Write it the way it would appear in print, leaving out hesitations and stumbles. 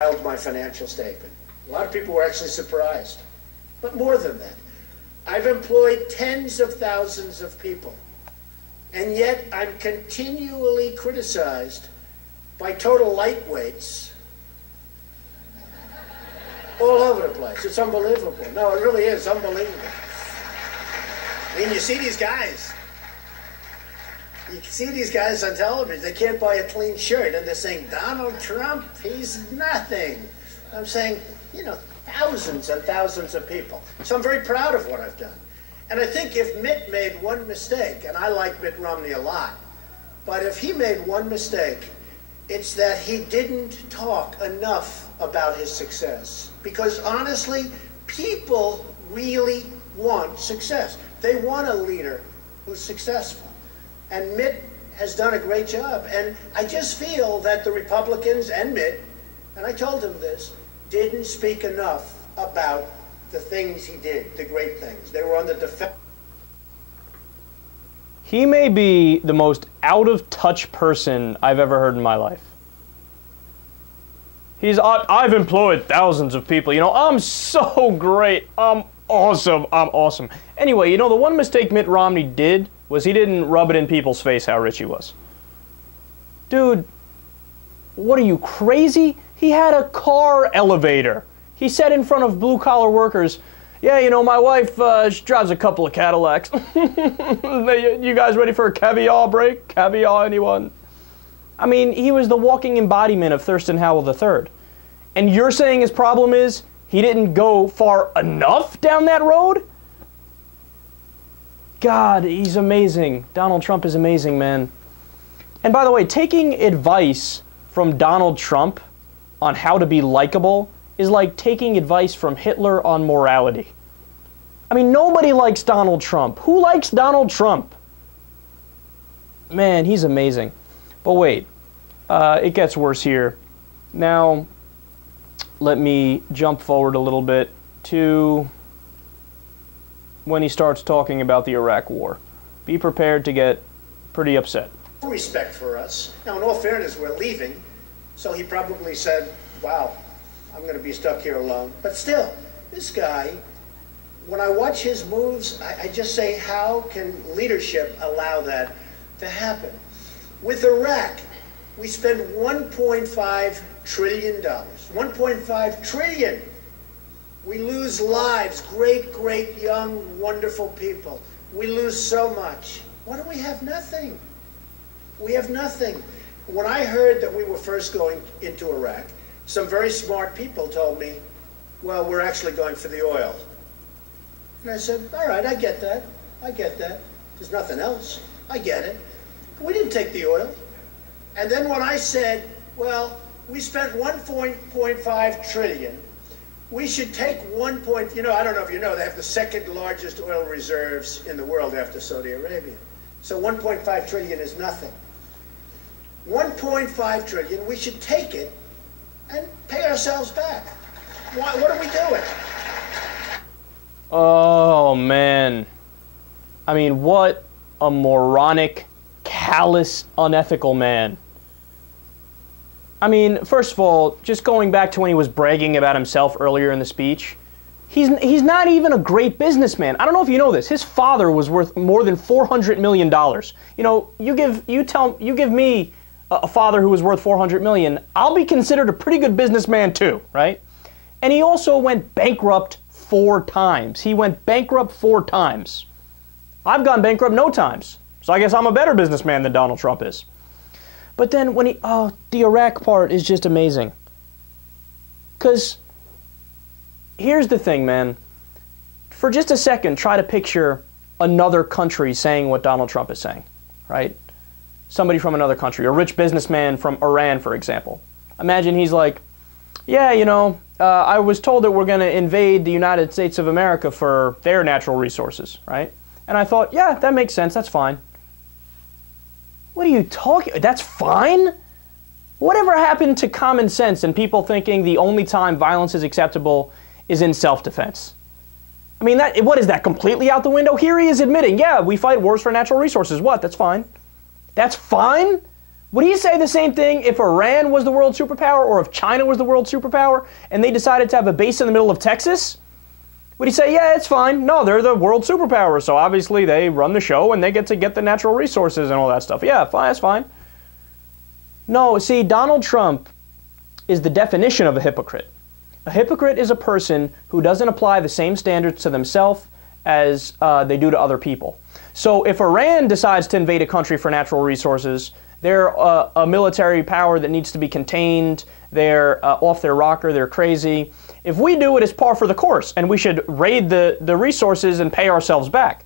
filed my financial statement. A lot of people were actually surprised. But more than that, I've employed tens of thousands of people, and yet I'm continually criticized by total lightweights all over the place. It's unbelievable. No, it really is unbelievable. I mean, you see these guys. You see these guys on television, they can't buy a clean shirt, and they're saying, Donald Trump, he's nothing. I'm saying, you know, thousands and thousands of people. So I'm very proud of what I've done. And I think if Mitt made one mistake, and I like Mitt Romney a lot, but if he made one mistake, it's that he didn't talk enough about his success. Because honestly, people really want success. They want a leader who's successful. And Mitt has done a great job. And I just feel that the Republicans and Mitt, and I told him this, didn't speak enough about the things he did, the great things. They were on the defense. He may be the most out-of-touch person I've ever heard in my life. I've employed thousands of people. You know, I'm so great. I'm awesome. I'm awesome. Anyway, you know, the one mistake Mitt Romney did was he didn't rub it in people's face how rich he was. Dude, what are you, crazy? He had a car elevator. He said in front of blue-collar workers, yeah, you know, my wife, she drives a couple of Cadillacs. You guys ready for a caviar break? Caviar, anyone? I mean, he was the walking embodiment of Thurston Howell III. And you're saying his problem is he didn't go far enough down that road? God, he's amazing. Donald Trump is amazing, man. And by the way, taking advice from Donald Trump on how to be likable is like taking advice from Hitler on morality. I mean, nobody likes Donald Trump. Who likes Donald Trump? Man, he's amazing. But wait, it gets worse here. Now, let me jump forward a little bit to when he starts talking about the Iraq War. Be prepared to get pretty upset. Respect for us. Now, in all fairness, we're leaving, so he probably said, wow, I'm going to be stuck here alone. But still, this guy, when I watch his moves, I just say, how can leadership allow that to happen? With Iraq, we spend $1.5 trillion. $1.5 trillion. We lose lives, great, great, young, wonderful people. We lose so much. What do we have? Nothing. We have nothing. When I heard that we were first going into Iraq, some very smart people told me, well, we're actually going for the oil. And I said, all right, I get that. I get that. There's nothing else. I get it. We didn't take the oil. And then when I said, well, we spent $1.5 trillion, we should take you know, I don't know if you know, they have the second largest oil reserves in the world after Saudi Arabia. So 1.5 trillion is nothing. 1.5 trillion, we should take it and pay ourselves back. What are we doing? Oh, man. I mean, what a moronic, callous, unethical man. I mean, first of all, just going back to when he was bragging about himself earlier in the speech, he's not even a great businessman. I don't know if you know this. His father was worth more than $400 million. You know, you give me a father who was worth $400 million, I'll be considered a pretty good businessman too, right? And he also went bankrupt 4 times. He went bankrupt 4 times. I've gone bankrupt no times. So I guess I'm a better businessman than Donald Trump is. But then when the Iraq part is just amazing. Because here's the thing, man. For just a second, try to picture another country saying what Donald Trump is saying, right? Somebody from another country, a rich businessman from Iran, for example. Imagine he's like, yeah, you know, I was told that we're going to invade the United States of America for their natural resources, right? And I thought, yeah, that makes sense, that's fine. What are you talking? That's fine? Whatever happened to common sense and people thinking the only time violence is acceptable is in self-defense? I mean, what is that, completely out the window? Here he is admitting, yeah, we fight wars for natural resources. What? That's fine. That's fine? Would he say the same thing if Iran was the world superpower or if China was the world superpower and they decided to have a base in the middle of Texas? Would he say, yeah, it's fine? No, they're the world superpower, so obviously they run the show and they get to get the natural resources and all that stuff. Yeah, fine, that's fine. No, see, Donald Trump is the definition of a hypocrite. A hypocrite is a person who doesn't apply the same standards to themselves as they do to other people. So if Iran decides to invade a country for natural resources, they're a military power that needs to be contained, they're off their rocker, they're crazy. If we do it, it's par for the course, and we should raid the resources and pay ourselves back.